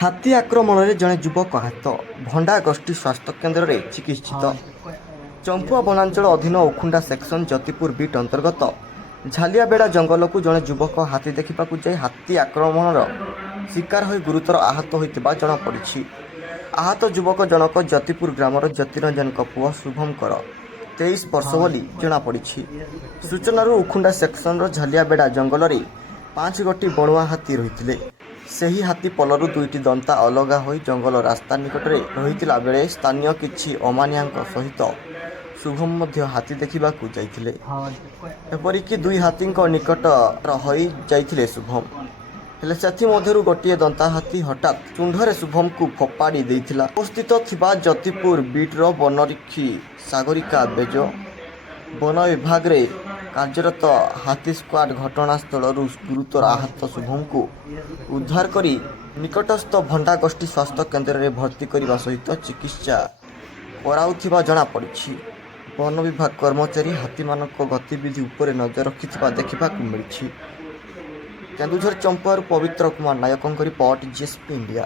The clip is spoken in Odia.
ହାତୀ ଆକ୍ରମଣରେ ଜଣେ ଯୁବକ ଆହତ। ଭଣ୍ଡା ଗୋଷ୍ଠୀ ସ୍ୱାସ୍ଥ୍ୟକେନ୍ଦ୍ରରେ ଚିକିତ୍ସିତ। ଚମ୍ପୁଆ ବନାଞ୍ଚଳ ଅଧୀନ ଉଖୁଣ୍ଡା ସେକ୍ସନ ଜ୍ୟୋତିପୁର ବିଟ୍ ଅନ୍ତର୍ଗତ ଝାଲିଆବେଡ଼ା ଜଙ୍ଗଲକୁ ଜଣେ ଯୁବକ ହାତୀ ଦେଖିବାକୁ ଯାଇ ହାତୀ ଆକ୍ରମଣର ଶିକାର ହୋଇ ଗୁରୁତର ଆହତ ହୋଇଥିବା ଜଣାପଡ଼ିଛି। ଆହତ ଯୁବକ ଜଣକ ଜ୍ୟୋତିପୁର ଗ୍ରାମର ଜ୍ୟୋତିରଞ୍ଜନଙ୍କ ପୁଅ ଶୁଭଙ୍କର 23 ବର୍ଷ ବୋଲି ଜଣାପଡ଼ିଛି। ସୂଚନାରୁ ଉଖୁଣ୍ଡା ସେକ୍ସନର ଝାଲିଆବେଡ଼ା ଜଙ୍ଗଲରେ 5 ଗୋଟି ବଣୁଆ ହାତୀ ରହିଥିଲେ। ସେହି ହାତୀ ପଲରୁ 2ଟି ଦନ୍ତା ଅଲଗା ହୋଇ ଜଙ୍ଗଲ ରାସ୍ତା ନିକଟରେ ରହିଥିଲା ବେଳେ ସ୍ଥାନୀୟ କିଛି ଅମାନିଆଙ୍କ ସହିତ ଶୁଭମ ମଧ୍ୟ ହାତୀ ଦେଖିବାକୁ ଯାଇଥିଲେ। ଏପରିକି 2 ହାତୀଙ୍କ ନିକଟର ହୋଇ ଯାଇଥିଲେ ଶୁଭମ। ହେଲେ ସେଥିମଧ୍ୟରୁ ଗୋଟିଏ ଦନ୍ତା ହାତୀ ହଠାତ୍ ତୁଣ୍ଡରେ ଶୁଭମକୁ ଫୋପାଡ଼ି ଦେଇଥିଲା। ଉପସ୍ଥିତ ଥିବା ଜ୍ୟୋତିପୁର ବିଟ୍ର ବନରକ୍ଷୀ ସାଗରିକା ବେଜ, ବନ ବିଭାଗରେ କାର୍ଯ୍ୟରତ ହାତୀ ସ୍କ୍ୱାଡ୍ ଘଟଣାସ୍ଥଳରୁ ଗୁରୁତର ଆହତ ଶୁଭମଙ୍କୁ ଉଦ୍ଧାର କରି ନିକଟସ୍ଥ ଭଣ୍ଡା ଗୋଷ୍ଠୀ ସ୍ୱାସ୍ଥ୍ୟ କେନ୍ଦ୍ରରେ ଭର୍ତ୍ତି କରିବା ସହିତ ଚିକିତ୍ସା କରାଉଥିବା ଜଣାପଡ଼ିଛି। ବନ ବିଭାଗ କର୍ମଚାରୀ ହାତୀମାନଙ୍କ ଗତିବିଧି ଉପରେ ନଜର ରଖିଥିବା ଦେଖିବାକୁ ମିଳିଛି। କେନ୍ଦୁଝର ଚମ୍ପୁଆରୁ ପବିତ୍ର କୁମାର ନାୟକଙ୍କ ରିପୋର୍ଟ, ଜିଏସ୍ପି ଇଣ୍ଡିଆ।